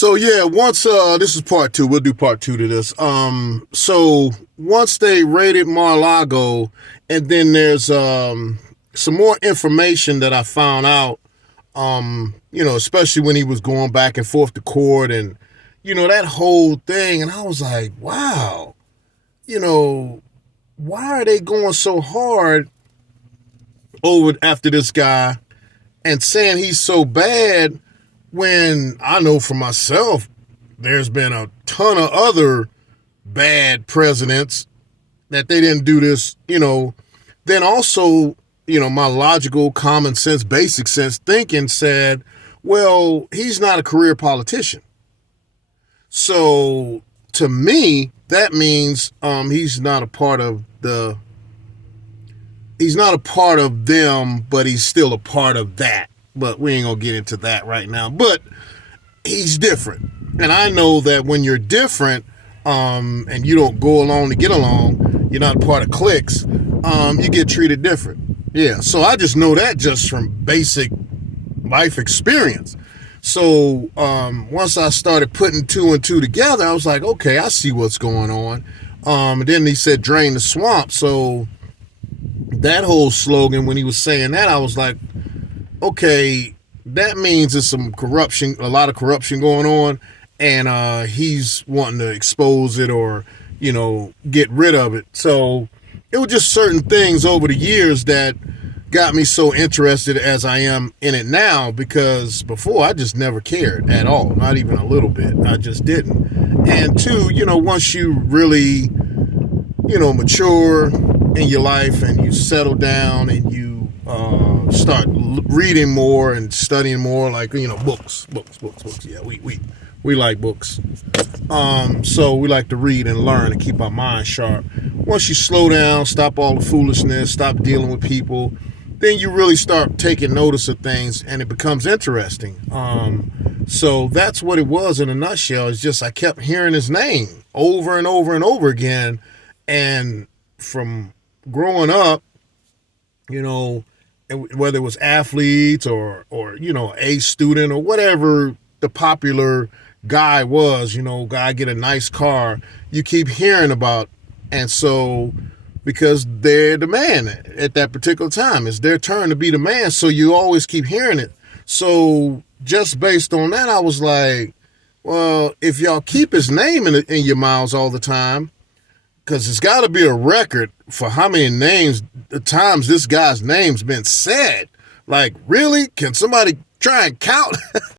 So yeah, once this is part two. We'll do part two to this. So once they raided Mar-a-Lago, and then there's some more information that I found out. Especially when he was going back and forth to court, and that whole thing, and I was like, wow, why are they going so hard over after this guy and saying he's so bad when I know for myself there's been a ton of other bad presidents that they didn't do this, then also, my logical, common sense, basic sense thinking said, well, he's not a career politician. So to me, that means he's not a part of them, but he's still a part of that. But we ain't gonna get into that right now. But he's different. And I know that when you're different, and you don't go along to get along, you're not part of cliques, you get treated different. Yeah, so I just know that just from basic life experience. So once I started putting two and two together, I was like, okay, I see what's going on. And then he said, drain the swamp. So that whole slogan, when he was saying that, I was like, okay, that means there's some corruption, a lot of corruption going on, and he's wanting to expose it or, get rid of it. So it was just certain things over the years that got me so interested as I am in it now, because before I just never cared at all, not even a little bit. I just didn't. And two, once you really, mature in your life and you settle down and you start reading more and studying more, like, books. Yeah, we like books. So we like to read and learn and keep our mind sharp. Once you slow down, stop all the foolishness, stop dealing with people, then you really start taking notice of things and it becomes interesting. So that's what it was in a nutshell. It's just I kept hearing his name over and over and over again. And from growing up, whether it was athletes or a student or whatever the popular guy was, guy get a nice car, you keep hearing about. And so because they're the man at that particular time, it's their turn to be the man. So you always keep hearing it. So just based on that, I was like, well, if y'all keep his name in your mouths all the time, because it's got to be a record for how many times this guy's name's been said. Like, really? Can somebody try and count?